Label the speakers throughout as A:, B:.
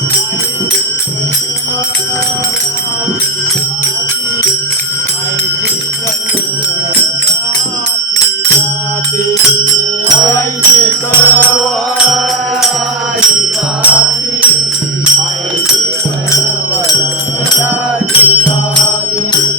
A: कळीला भावीन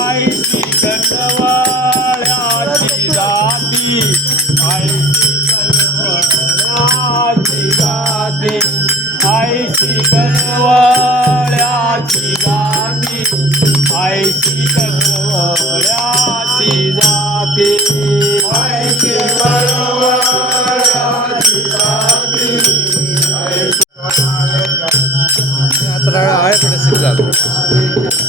A: आईची कनवाळ्याची जाती आईची कनवाळ्याची जाती आईची कनवाळ्याची जाती आईची कनवाळ्याची जाती आईची
B: यात्रा आहे प्रसिद्ध झालं
C: एका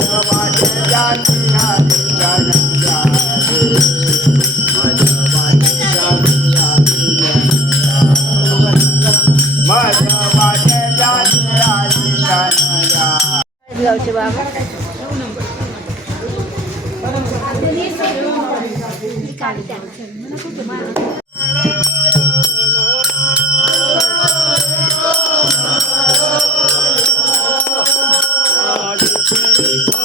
C: जनार्दने गडो
D: बाबा काढते Thank you.